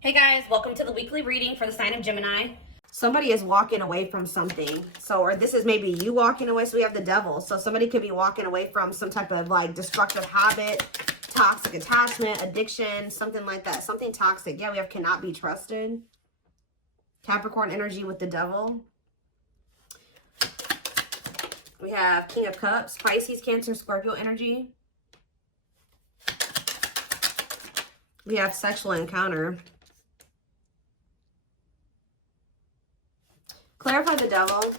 Hey guys, welcome to the weekly reading for the sign of Gemini. Somebody is walking away from something. So, or this is maybe you walking away. So we have the devil. So somebody could be walking away from some type of like destructive habit, toxic attachment, addiction, something like that. Something toxic. Yeah, we have cannot be trusted. Capricorn energy with the devil. We have King of Cups, Pisces, Cancer, Scorpio energy. We have sexual encounter. Clarify the devil.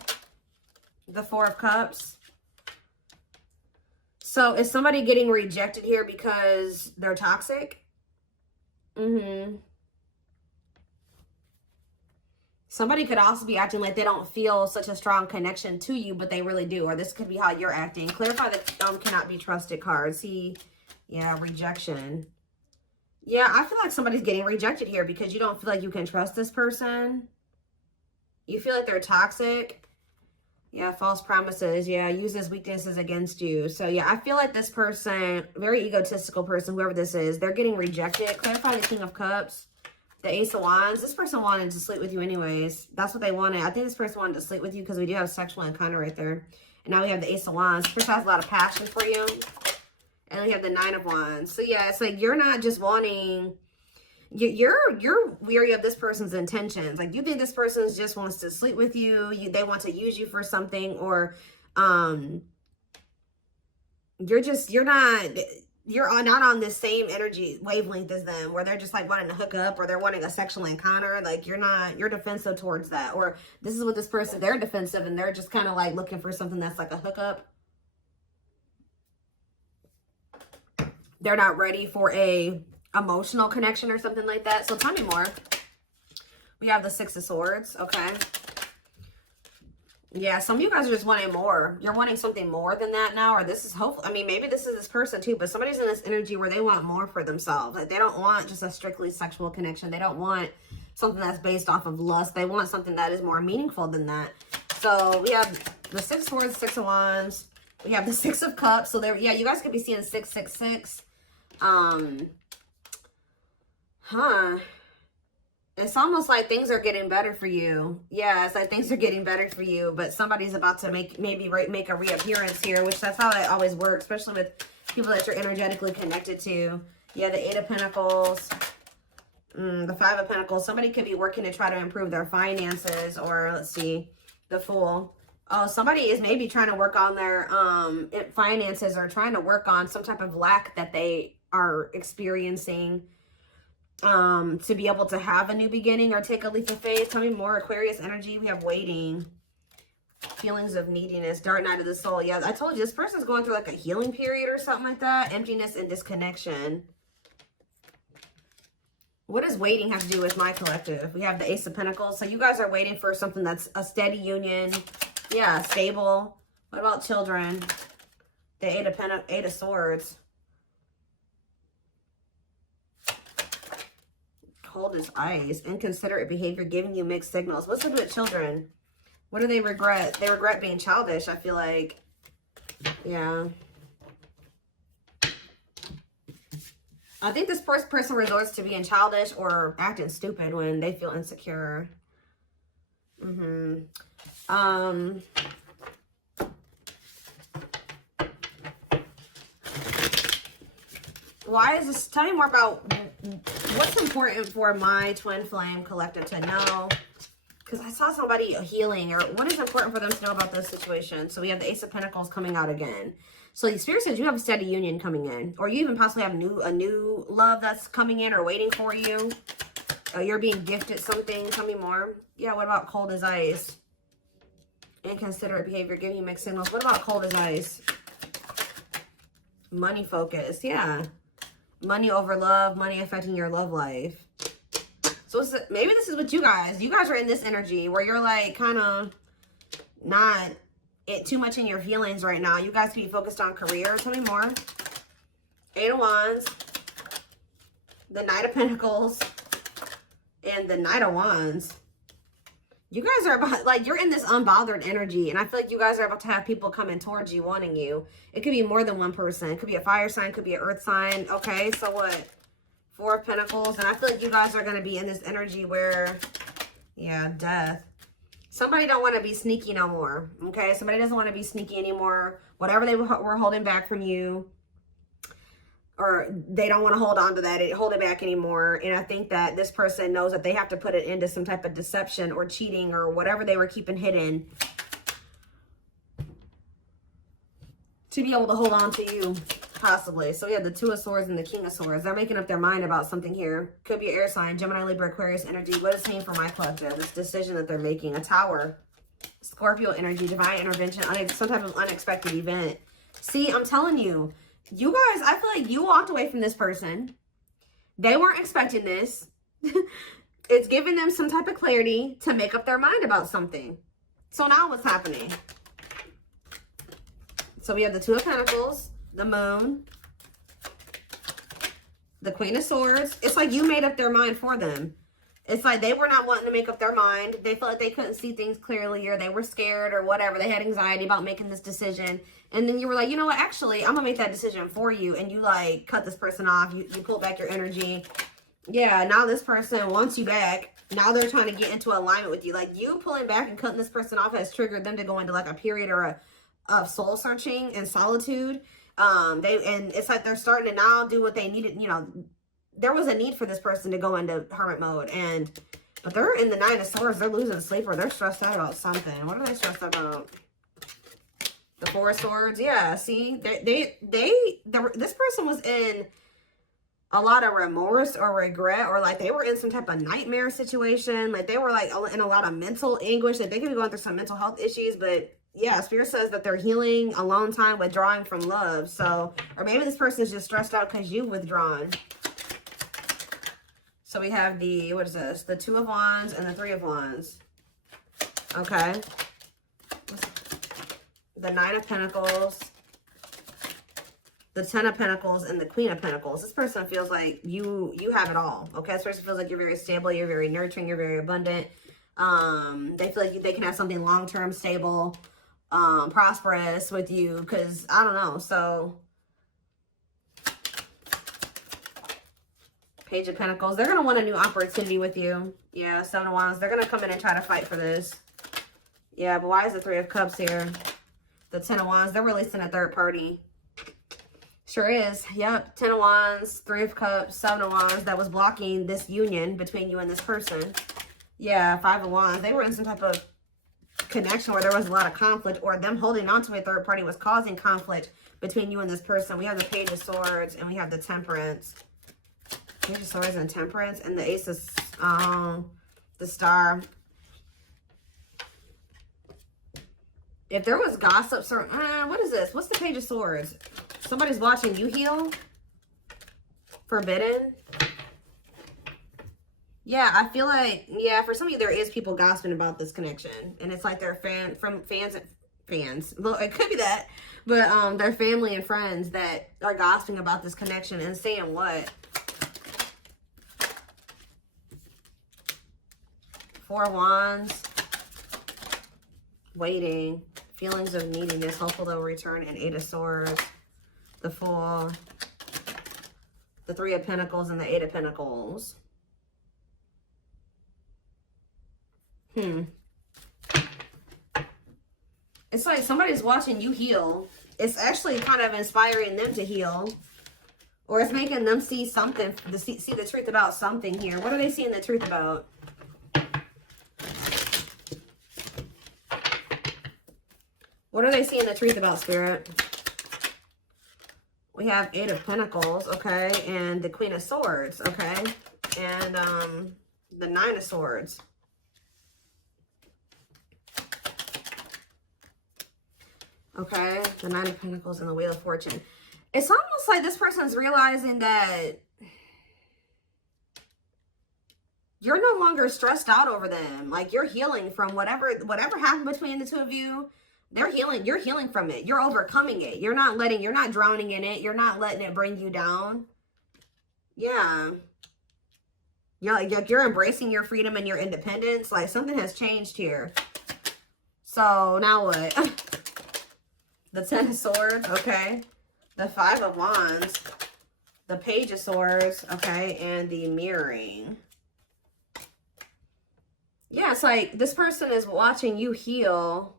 The Four of Cups. So is somebody getting rejected here because they're toxic? Somebody could also be acting like they don't feel such a strong connection to you, but they really do. Or this could be how you're acting. Clarify the cannot be trusted card. See, yeah, rejection. Yeah, I feel like somebody's getting rejected here because you don't feel like you can trust this person. You feel like they're toxic. Yeah, false promises. Yeah, uses weaknesses against you. So, yeah, I feel like this person, very egotistical person, whoever this is, they're getting rejected. Clarify the King of Cups. The Ace of Wands. This person wanted to sleep with you anyways. That's what they wanted. I think this person wanted to sleep with you because we do have sexual encounter right there. And now we have the Ace of Wands. This person has a lot of passion for you. And we have the Nine of Wands. So, yeah, it's like you're not just wanting... You're weary of this person's intentions. Like, you think this person just wants to sleep with you. They want to use you for something, or you're not on this same energy wavelength as them, where they're just like wanting to hook up, or they're wanting a sexual encounter. Like, you're defensive towards that, or this is what this person, they're defensive and they're just kind of like looking for something that's like a hookup. They're not ready for a emotional connection or something like that. So tell me more. We have the Six of Swords. Okay. Yeah, some of you guys are just wanting more. You're wanting something more than that now, or this is hopeful. I mean, maybe this is this person too, but somebody's in this energy where they want more for themselves. Like, they don't want just a strictly sexual connection. They don't want something that's based off of lust. They want something that is more meaningful than that. So we have the Six of Swords, Six of Wands. We have the Six of Cups. So there, yeah, you guys could be seeing 666. It's almost like things are getting better for you. Yeah, it's like things are getting better for you, but somebody's about to make a reappearance here, which that's how it always works, especially with people that you're energetically connected to. Yeah, the Eight of Pentacles, the Five of Pentacles. Somebody could be working to try to improve their finances, or let's see, the Fool. Oh, somebody is maybe trying to work on their finances, or trying to work on some type of lack that they are experiencing, to be able to have a new beginning or take a leap of faith. Tell me more. Aquarius energy. We have waiting, feelings of neediness, dark night of the soul. Yeah, I told you this person's going through like a healing period or something like that. Emptiness and disconnection. What does waiting have to do with my collective? We have the Ace of Pentacles. So you guys are waiting for something that's a steady union. Yeah, stable. What about children? The Eight of Swords. Cold as ice. Inconsiderate behavior, giving you mixed signals. What's it with children? What do they regret? They regret being childish, I feel like. Yeah. I think this first person resorts to being childish or acting stupid when they feel insecure. Why is this? Tell me more about what's important for my twin flame collective to know. Because I saw somebody healing, or what is important for them to know about this situation. So we have the Ace of Pentacles coming out again. So the Spirit says you have a steady union coming in, or you even possibly have a new love that's coming in or waiting for you. You're being gifted something. Tell me more. Yeah, what about cold as ice? Inconsiderate behavior, giving you mixed signals. What about cold as ice? Money focus. Yeah. Money over love, money affecting your love life. So maybe this is what you guys are in this energy where you're like kind of not too much in your feelings right now. You guys can be focused on career. Tell me more. Eight of Wands, the Knight of Pentacles, and the Knight of Wands. You guys are about, like, you're in this unbothered energy, and I feel like you guys are about to have people coming towards you, wanting you. It could be more than one person. It could be a fire sign, could be an earth sign. Okay, so what? Four of Pentacles. And I feel like you guys are going to be in this energy where, yeah, death. Somebody don't want to be sneaky no more, okay? Somebody doesn't want to be sneaky anymore. Whatever they were holding back from you, or they don't want to hold on to that, hold it back anymore. And I think that this person knows that they have to put it into some type of deception or cheating or whatever they were keeping hidden to be able to hold on to you, possibly. So yeah, the Two of Swords and the King of Swords. They're making up their mind about something here. Could be an air sign, Gemini, Libra, Aquarius energy. What is saying for my collective? This decision that they're making. A Tower. Scorpio energy, divine intervention, some type of unexpected event. See, I'm telling you, you guys, I feel like you walked away from this person. They weren't expecting this. It's giving them some type of clarity to make up their mind about something. So now what's happening? So we have the Two of Pentacles, the Moon, the Queen of Swords. It's like you made up their mind for them. It's like they were not wanting to make up their mind. They felt like they couldn't see things clearly, or they were scared or whatever. They had anxiety about making this decision. And then you were like, you know what? Actually, I'm going to make that decision for you. And you like cut this person off. You pull back your energy. Yeah, now this person wants you back. Now they're trying to get into alignment with you. Like you pulling back and cutting this person off has triggered them to go into like a period or of soul searching and solitude. And it's like they're starting to now do what they needed, you know. There was a need for this person to go into hermit mode, but they're in the Nine of Swords. They're losing sleep, or they're stressed out about something. What are they stressed about? The Four of Swords. Yeah, see, this person was in a lot of remorse or regret, or like they were in some type of nightmare situation. Like they were like in a lot of mental anguish. Like they could be going through some mental health issues, but yeah, Spirit says that they're healing, alone time, withdrawing from love. So, or maybe this person is just stressed out because you've withdrawn. So we have the, what is this? The Two of Wands and the Three of Wands. Okay. The Nine of Pentacles, the Ten of Pentacles, and the Queen of Pentacles. This person feels like you have it all. Okay. This person feels like you're very stable, you're very nurturing, you're very abundant. They feel like they can have something long-term, stable, prosperous with you, because I don't know. So Page of Pentacles. They're going to want a new opportunity with you. Yeah, Seven of Wands. They're going to come in and try to fight for this. Yeah, but why is the Three of Cups here? The Ten of Wands. They're releasing a third party. Sure is. Yep. Ten of Wands, Three of Cups, Seven of Wands. That was blocking this union between you and this person. Yeah, Five of Wands. They were in some type of connection where there was a lot of conflict, or them holding on to a third party was causing conflict between you and this person. We have the Page of Swords and we have the Temperance. Page of Swords and Temperance, and the Ace of, the Star. If there was gossip, what is this? What's the Page of Swords? Somebody's watching you heal? Forbidden? Yeah, I feel like, yeah, for some of you, there is people gossiping about this connection. And it's like they're fans. Well, it could be that. But they're family and friends that are gossiping about this connection and saying what? Four of Wands, waiting, feelings of neediness, hopeful they'll return, and Eight of Swords, the Fool, the Three of Pentacles, and the Eight of Pentacles. It's like somebody's watching you heal. It's actually kind of inspiring them to heal, or it's making them see something, see the truth about something here. What are they seeing the truth about? What are they seeing the truth about, Spirit? We have Eight of Pentacles, okay, and the Queen of Swords, okay, and the Nine of Swords. Okay, the Nine of Pentacles and the Wheel of Fortune. It's almost like this person's realizing that you're no longer stressed out over them. Like you're healing from whatever happened between the two of you. They're healing. You're healing from it. You're overcoming it. You're not drowning in it. You're not letting it bring you down. Yeah. You're embracing your freedom and your independence. Like something has changed here. So now what? The Ten of Swords. Okay. The Five of Wands. the Page of Swords, okay, and the mirroring. Yeah, it's like this person is watching you heal.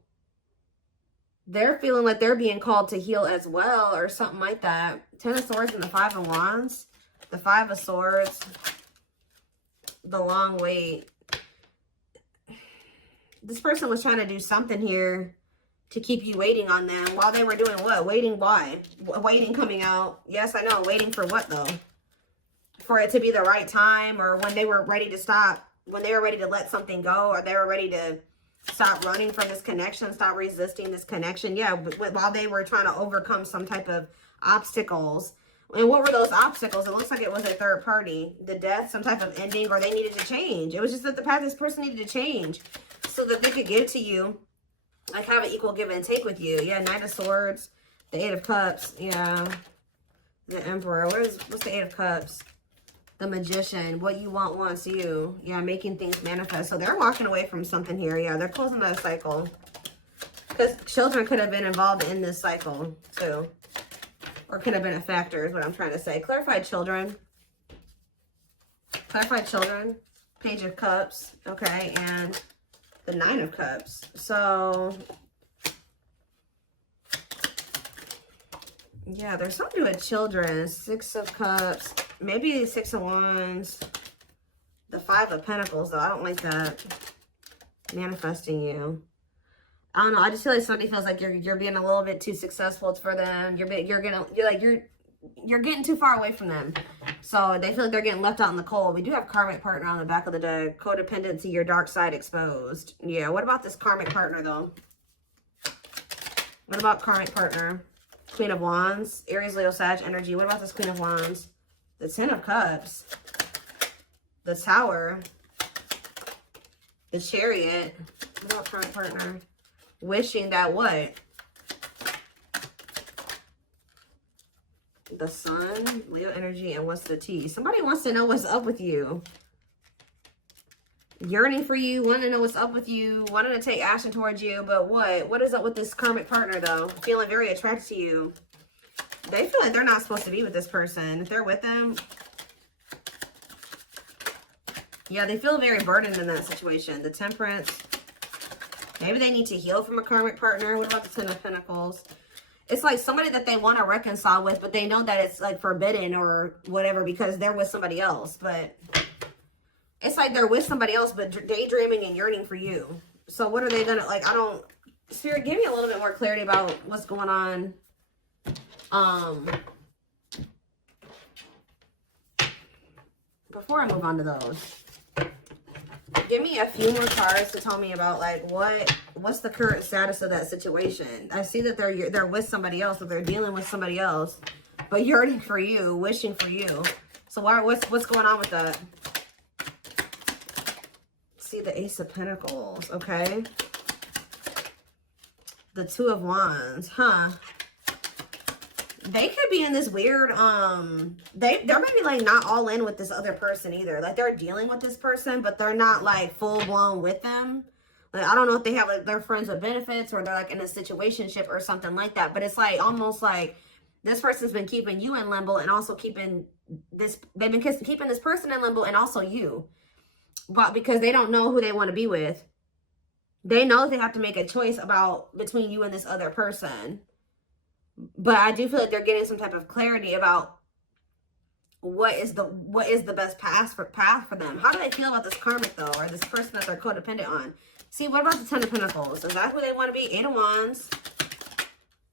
They're feeling like they're being called to heal as well or something like that. 10 of Swords and the 5 of Wands. The 5 of Swords. The long wait. This person was trying to do something here to keep you waiting on them while they were doing what? Waiting why? Waiting coming out. Yes, I know. Waiting for what though? For it to be the right time, or when they were ready to stop, when they were ready to let something go, or they were ready to stop running from this connection, stop resisting this connection. Yeah, while they were trying to overcome some type of obstacles. And what were those obstacles? It looks like it was a third party. The death, some type of ending, or they needed to change. It was just that the path, this person needed to change so that they could give to you, like have an equal give and take with you. Yeah, Knight of Swords, the 8 of Cups. Yeah, the Emperor. What's the 8 of Cups? The Magician. What you want wants you. Yeah, making things manifest. So they're walking away from something here. Yeah, they're closing that cycle. Because children could have been involved in this cycle too. Or could have been a factor is what I'm trying to say. Clarified children. Clarified children. Page of Cups. Okay, and the 9 of Cups. So yeah, there's something with children. 6 of Cups. Maybe 6 of Wands. The 5 of Pentacles, though. I don't like that. Manifesting you. I don't know. I just feel like somebody feels like you're being a little bit too successful for them. You're getting too far away from them. So they feel like they're getting left out in the cold. We do have karmic partner on the back of the deck. Codependency, your dark side exposed. Yeah. What about this karmic partner though? What about karmic partner? Queen of Wands, Aries, Leo, Sag energy. What about this Queen of Wands? The 10 of Cups, the Tower, the Chariot. What about current partner? Wishing that what? The Sun, Leo energy, and what's the T? Somebody wants to know what's up with you. Yearning for you, wanting to know what's up with you, wanting to take action towards you, but what? What is up with this karmic partner though? Feeling very attracted to you. They feel like they're not supposed to be with this person. If they're with them, yeah, they feel very burdened in that situation. The Temperance. Maybe they need to heal from a karmic partner. What about the 10 of Pentacles? It's like somebody that they want to reconcile with, but they know that it's like forbidden or whatever because they're with somebody else. But it's like they're with somebody else, but daydreaming and yearning for you. So what are they going to, like, I don't, Spirit, give me a little bit more clarity about what's going on. Before I move on to those, give me a few more cards to tell me about like what's the current status of that situation. I see that they're with somebody else, or they're dealing with somebody else, but yearning for you, wishing for you. So what's going on with that? See the Ace of Pentacles, okay? The 2 of Wands, huh? They could be in this weird, they're maybe like not all in with this other person either. Like they're dealing with this person, but they're not like full blown with them. Like, I don't know if they have like, they're friends with benefits or they're like in a situationship or something like that. But it's like, almost like this person's been keeping you in limbo and also keeping this, they've been keeping this person in limbo and also you. But because they don't know who they want to be with. They know they have to make a choice between you and this other person. But I do feel like they're getting some type of clarity about what is the best path for them. How do they feel about this karmic though, or this person that they're codependent on? See, what about the 10 of Pentacles? Is that who they want to be? 8 of Wands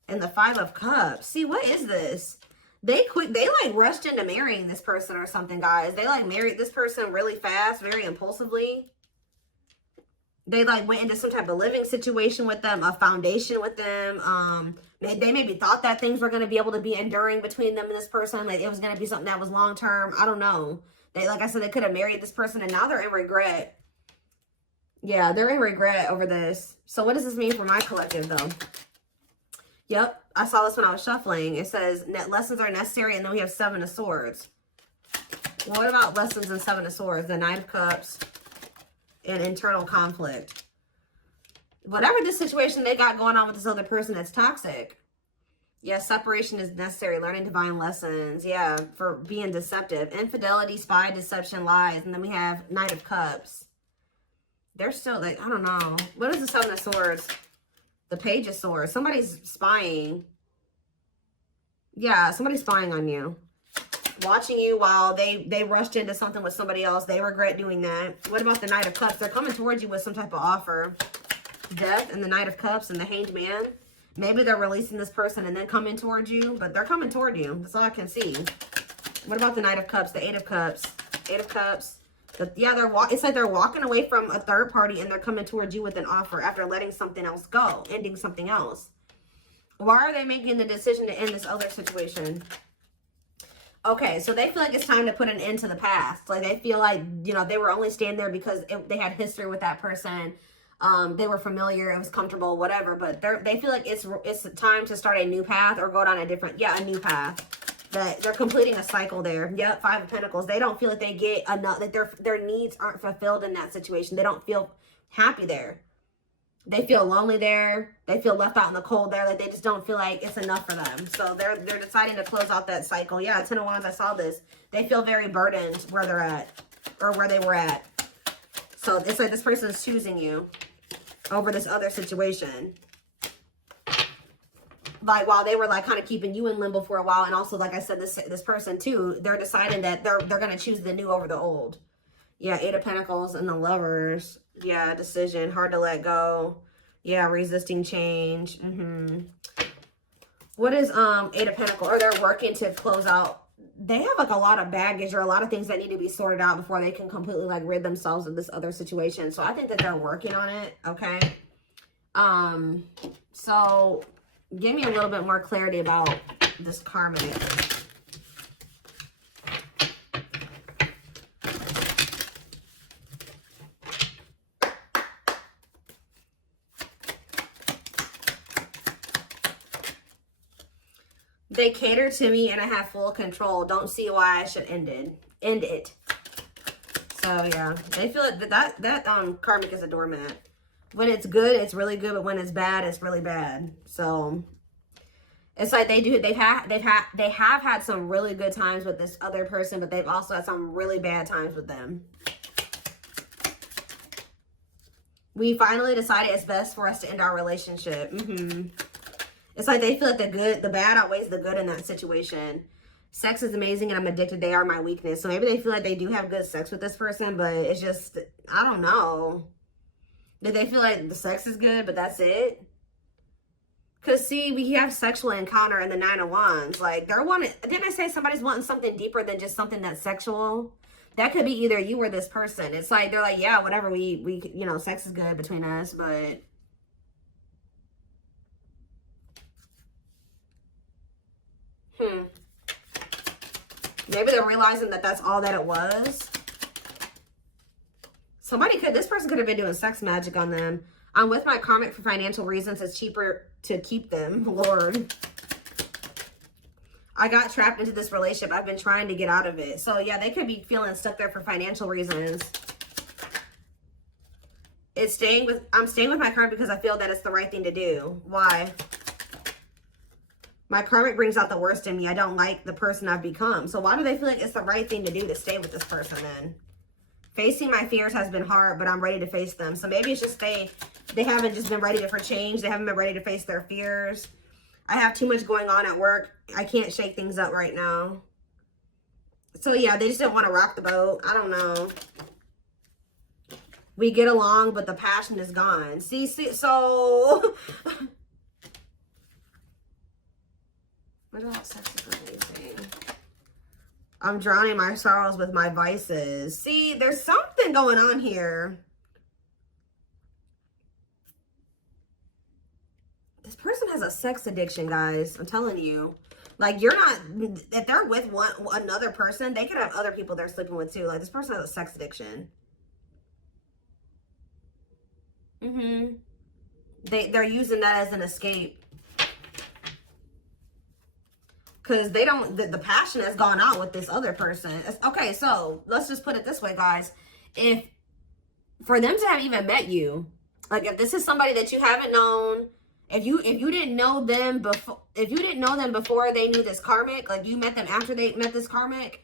and the 5 of Cups. See, what is this? They like rushed into marrying this person or something, guys. They like married this person really fast, very impulsively. They like went into some type of living situation with them, a foundation with them. They maybe thought that things were going to be able to be enduring between them and this person. Like it was going to be something that was long term. I don't know. They, like I said, they could have married this person and now they're in regret. Yeah, they're in regret over this. So what does this mean for my collective though? Yep, I saw this when I was shuffling. It says lessons are necessary, and then we have 7 of Swords. What about lessons and 7 of Swords? The 9 of Cups and internal conflict. Whatever this situation they got going on with this other person that's toxic, Yeah, separation is necessary. Learning divine lessons. Yeah, for being deceptive. Infidelity, spy, deception, lies. And then we have Knight of Cups. They're still, like, I don't know. What is the Seven of Swords? The Page of Swords. Somebody's spying. Yeah, somebody's spying on you. Watching you while they rushed into something with somebody else. They regret doing that. What about the Knight of Cups? They're coming towards you with some type of offer. Death and the Knight of Cups and the Hanged Man. Maybe they're releasing this person and then coming towards you, but they're coming toward you. That's all I can see. What about the Knight of Cups? The Eight of Cups. Eight of Cups. Yeah, it's like they're walking away from a third party and they're coming towards you with an offer after letting something else go, ending something else. Why are they making the decision to end this other situation? Okay, so they feel like it's time to put an end to the past. Like, they feel like, you know, they were only staying there because they had history with that person. They were familiar, it was comfortable, whatever. But they feel like it's time to start a new path or go down a different, a new path. That they're completing a cycle there. Yep, Five of Pentacles. They don't feel like they get enough, that their needs aren't fulfilled in that situation. They don't feel happy there. They feel lonely there. They feel left out in the cold there. Like, they just don't feel like it's enough for them. So they're deciding to close out that cycle. Yeah, Ten of Wands, I saw this. They feel very burdened where they're at, or where they were at. So it's like this person's choosing you over this other situation. Like, while they were like kind of keeping you in limbo for a while, and also, like I said, this person too, they're deciding that they're gonna choose the new over the old. Yeah, Eight of Pentacles and the Lovers. Yeah, decision, hard to let go. Yeah, resisting change. What is Eight of Pentacles? Or they're working to close out. They have like a lot of baggage or a lot of things that need to be sorted out before they can completely like rid themselves of this other situation. So I think that they're working on it. Okay. So give me a little bit more clarity about this karmic. They cater to me and I have full control. Don't see why I should end it. So yeah, they feel like that karmic is a doormat. When it's good, it's really good, but when it's bad, it's really bad. So it's like they have had some really good times with this other person, but they've also had some really bad times with them. We finally decided it's best for us to end our relationship. It's like they feel like the bad outweighs the good in that situation. Sex is amazing and I'm addicted. They are my weakness. So maybe they feel like they do have good sex with this person, but it's just, I don't know. Did they feel like the sex is good, but that's it? Because, see, we have sexual encounter in the Nine of Wands. Like, they're wanting, didn't I say somebody's wanting something deeper than just something that's sexual? That could be either you or this person. It's like, they're like, yeah, whatever, we you know, sex is good between us, but... Maybe they're realizing that that's all that it was. This person could have been doing sex magic on them. I'm with my karmic for financial reasons. It's cheaper to keep them. Lord. I got trapped into this relationship. I've been trying to get out of it. So yeah, they could be feeling stuck there for financial reasons. I'm staying with my karmic because I feel that it's the right thing to do. Why? My karmic brings out the worst in me. I don't like the person I've become. So why do they feel like it's the right thing to do to stay with this person then? Facing my fears has been hard, but I'm ready to face them. So maybe it's just they haven't just been ready for change. They haven't been ready to face their fears. I have too much going on at work. I can't shake things up right now. So yeah, they just don't want to rock the boat. I don't know. We get along, but the passion is gone. See so... What about sex is amazing? I'm drowning my sorrows with my vices. See, there's something going on here. This person has a sex addiction, guys. I'm telling you. Like, you're not... If they're with another person, they could have other people they're sleeping with, too. Like, this person has a sex addiction. They're using that as an escape. Because they don't, the passion has gone out with this other person. Okay, so let's just put it this way, guys. For them to have even met you, like if this is somebody that you haven't known If you didn't know them before, they knew this karmic, like you met them after they met this karmic,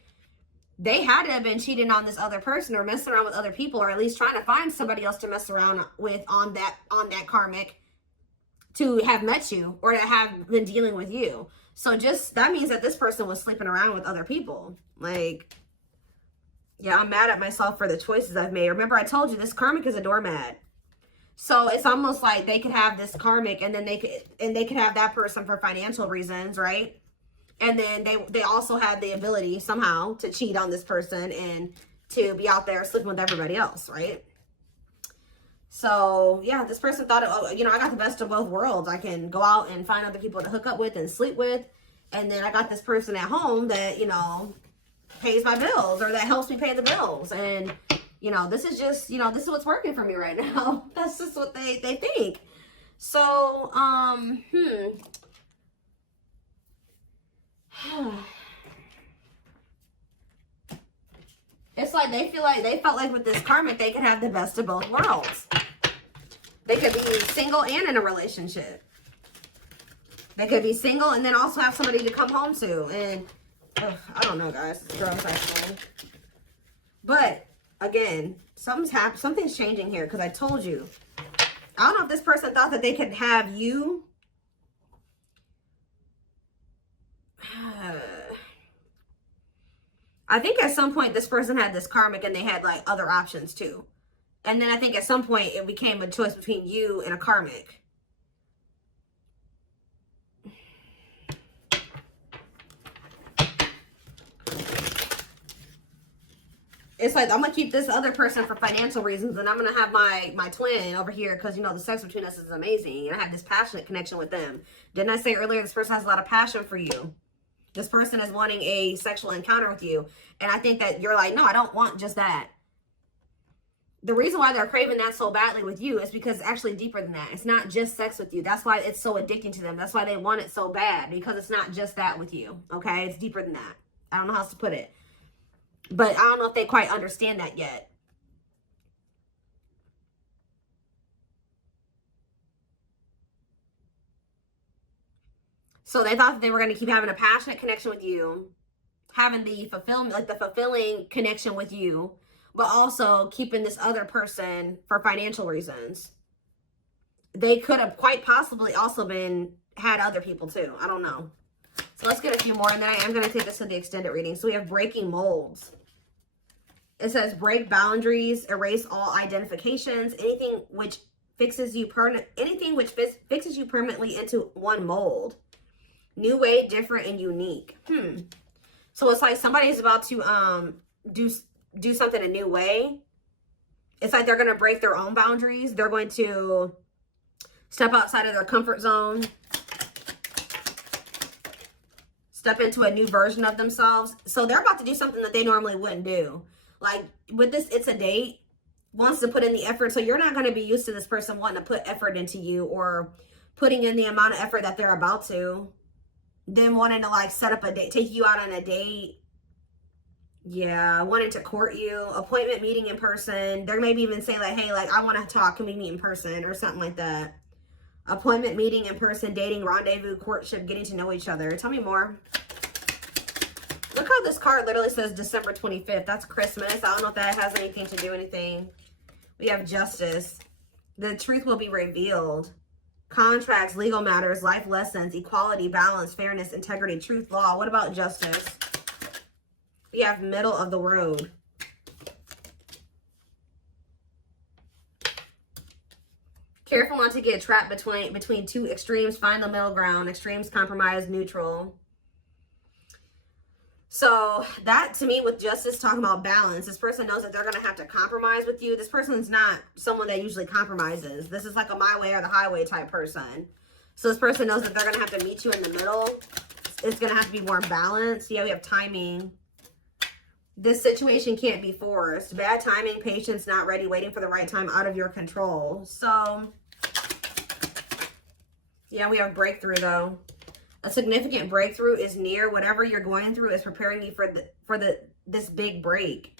they had to have been cheating on this other person or messing around with other people, or at least trying to find somebody else to mess around with on that karmic to have met you or to have been dealing with you. So just, that means that this person was sleeping around with other people. Like, yeah, I'm mad at myself for the choices I've made. Remember, I told you this karmic is a doormat. So it's almost like they could have this karmic and then they could have that person for financial reasons, right? And then they also had the ability somehow to cheat on this person and to be out there sleeping with everybody else, right? So yeah, this person thought, oh, you know, I got the best of both worlds. I can go out and find other people to hook up with and sleep with. And then I got this person at home that, you know, pays my bills or that helps me pay the bills. And, you know, this is just, you know, this is what's working for me right now. That's just what they think. So, it's like they felt like with this karmic, they could have the best of both worlds. They could be single and in a relationship. They could be single and then also have somebody to come home to. And I don't know, guys. It's gross, actually. But again, something's changing here, because I told you. I don't know if this person thought that they could have you. I think at some point this person had this karmic and they had like other options too. And then I think at some point it became a choice between you and a karmic. It's like, I'm going to keep this other person for financial reasons, and I'm going to have my twin over here because, you know, the sex between us is amazing. And I have this passionate connection with them. Didn't I say earlier this person has a lot of passion for you? This person is wanting a sexual encounter with you. And I think that you're like, no, I don't want just that. The reason why they're craving that so badly with you is because it's actually deeper than that. It's not just sex with you. That's why it's so addicting to them. That's why they want it so bad, because it's not just that with you. Okay? It's deeper than that. I don't know how else to put it. But I don't know if they quite understand that yet. So they thought that they were going to keep having a passionate connection with you, having the fulfillment, like the fulfilling connection with you, but also keeping this other person for financial reasons. They could have quite possibly also had other people too. I don't know. So let's get a few more, and then I am going to take this to the extended reading. So we have breaking molds. It says break boundaries, erase all identifications, anything which fixes you fixes you permanently into one mold. New way, different, and unique. So it's like somebody's about to do something a new way. It's like they're going to break their own boundaries. They're going to step outside of their comfort zone. Step into a new version of themselves. So they're about to do something that they normally wouldn't do. Like with this, it's a date. Wants to put in the effort. So you're not going to be used to this person wanting to put effort into you or putting in the amount of effort that they're about to. Them wanting to like set up a date, take you out on a date. Yeah, wanting to court you. Appointment, meeting in person. They're maybe even saying like, hey, like I want to talk. Can we meet in person or something like that? Appointment, meeting in person, dating, rendezvous, courtship, getting to know each other. Tell me more. Look how this card literally says December 25th. That's Christmas. I don't know if that has anything to do with anything. We have justice. The truth will be revealed. Contracts, legal matters, life lessons, equality, balance, fairness, integrity, truth, law. What about justice? We have middle of the road. Careful not to get trapped between two extremes. Find the middle ground. Extremes, compromise, neutral. So that to me with justice, talking about balance, this person knows that they're going to have to compromise with you. This person's not someone that usually compromises. This is like a my way or the highway type person. So this person knows that they're going to have to meet you in the middle. It's going to have to be more balanced. Yeah, we have timing. This situation can't be forced. Bad timing, patience, not ready, waiting for the right time, out of your control. So yeah, we have breakthrough though. A significant breakthrough is near. Whatever you're going through is preparing you for this big break.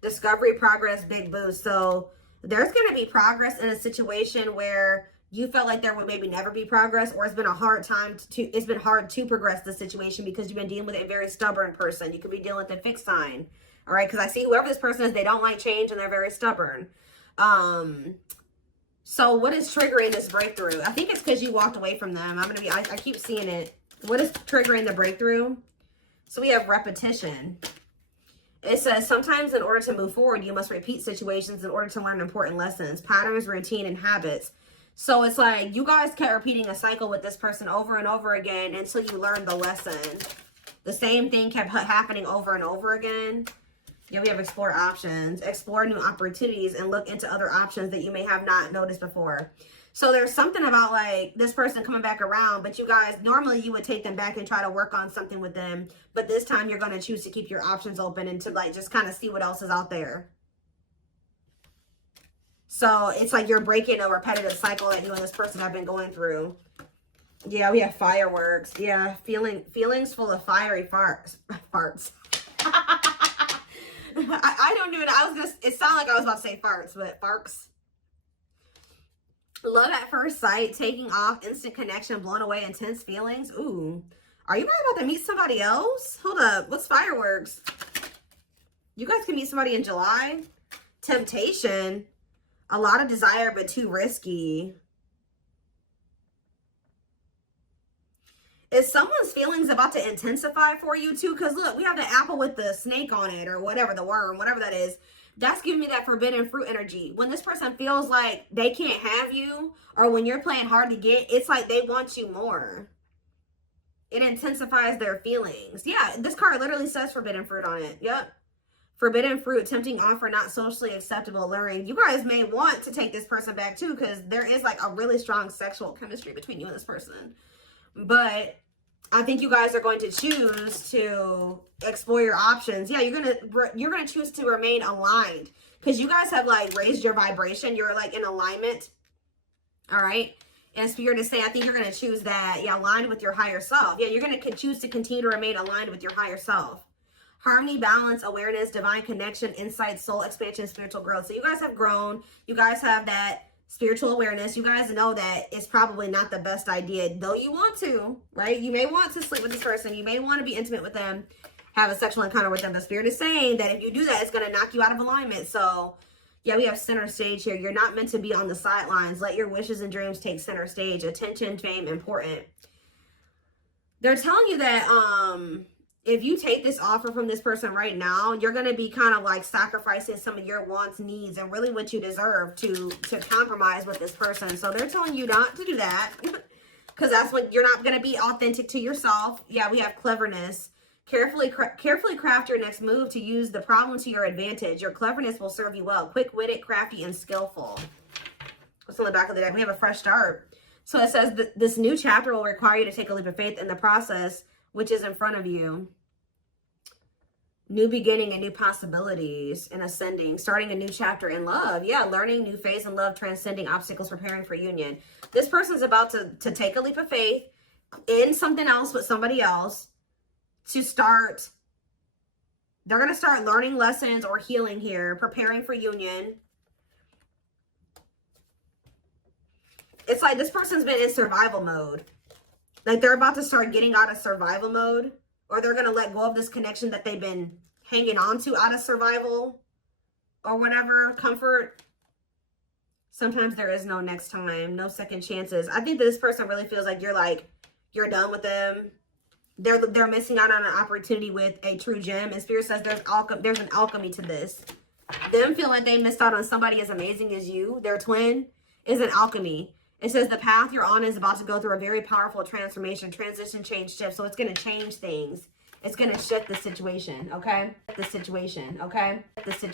Discovery, progress, big boost. So there's going to be progress in a situation where you felt like there would maybe never be progress, or it's been a hard time it's been hard to progress the situation because you've been dealing with a very stubborn person. You could be dealing with a fixed sign. All right. Cause I see whoever this person is, they don't like change and they're very stubborn. So what is triggering this breakthrough? I think it's because you walked away from them. I keep seeing it. What is triggering the breakthrough? So we have repetition. It says, sometimes in order to move forward, you must repeat situations in order to learn important lessons, patterns, routine, and habits. So it's like you guys kept repeating a cycle with this person over and over again until you learned the lesson. The same thing kept happening over and over again. Yeah, we have explore options, explore new opportunities, and look into other options that you may have not noticed before. So there's something about like this person coming back around, but you guys, normally you would take them back and try to work on something with them. But this time you're going to choose to keep your options open and to like just kind of see what else is out there. So it's like you're breaking a repetitive cycle that you and this person have been going through. Yeah, we have fireworks. Yeah, feelings full of fiery farts. I don't do it. It sounded like I was about to say farts, but farks. Love at first sight, taking off, instant connection, blown away, intense feelings. Ooh, are you guys about to meet somebody else? Hold up, what's fireworks? You guys can meet somebody in July. Temptation. A lot of desire, but too risky. Is someone's feelings about to intensify for you too? Because look, we have the apple with the snake on it, or whatever, the worm, whatever that is. That's giving me that forbidden fruit energy. When this person feels like they can't have you, or when you're playing hard to get, it's like they want you more. It intensifies their feelings. Yeah, this card literally says forbidden fruit on it. Yep. Forbidden fruit, tempting offer, not socially acceptable, luring. You guys may want to take this person back too, because there is like a really strong sexual chemistry between you and this person. But I think you guys are going to choose to explore your options. Yeah, you're gonna choose to remain aligned because you guys have like raised your vibration. You're like in alignment. All right. And Spirit is saying, I think you're gonna choose that. Yeah, aligned with your higher self. Yeah, you're gonna choose to continue to remain aligned with your higher self. Harmony, balance, awareness, divine connection, insight, soul expansion, spiritual growth. So you guys have grown. You guys have that spiritual awareness. You guys know that it's probably not the best idea, though you want to, right? You may want to sleep with this person. You may want to be intimate with them, have a sexual encounter with them. The Spirit is saying that if you do that, it's going to knock you out of alignment. So yeah, we have center stage here. You're not meant to be on the sidelines. Let your wishes and dreams take center stage. Attention, fame, important. They're telling you that if you take this offer from this person right now, you're going to be kind of like sacrificing some of your wants, needs, and really what you deserve to compromise with this person. So they're telling you not to do that because that's when you're not going to be authentic to yourself. Yeah, we have cleverness. Carefully craft your next move to use the problem to your advantage. Your cleverness will serve you well. Quick-witted, crafty, and skillful. What's on the back of the deck? We have a fresh start. So it says that this new chapter will require you to take a leap of faith in the process, which is in front of you. New beginning and new possibilities and ascending. Starting a new chapter in love. Yeah, learning new phase in love, transcending obstacles, preparing for union. This person's about to take a leap of faith in something else with somebody else to start. They're going to start learning lessons or healing here, preparing for union. It's like this person's been in survival mode. Like they're about to start getting out of survival mode, or they're going to let go of this connection that they've been hanging on to out of survival or whatever, comfort. Sometimes there is no next time, no second chances. I think that this person really feels like you're done with them. They're missing out on an opportunity with a true gem. And Spirit says there's an alchemy to this. Them feeling like they missed out on somebody as amazing as you, their twin, is an alchemy. It says the path you're on is about to go through a very powerful transformation, transition, change, shift. So it's going to change things. It's going to shift the situation, okay? The situation, okay? The situation.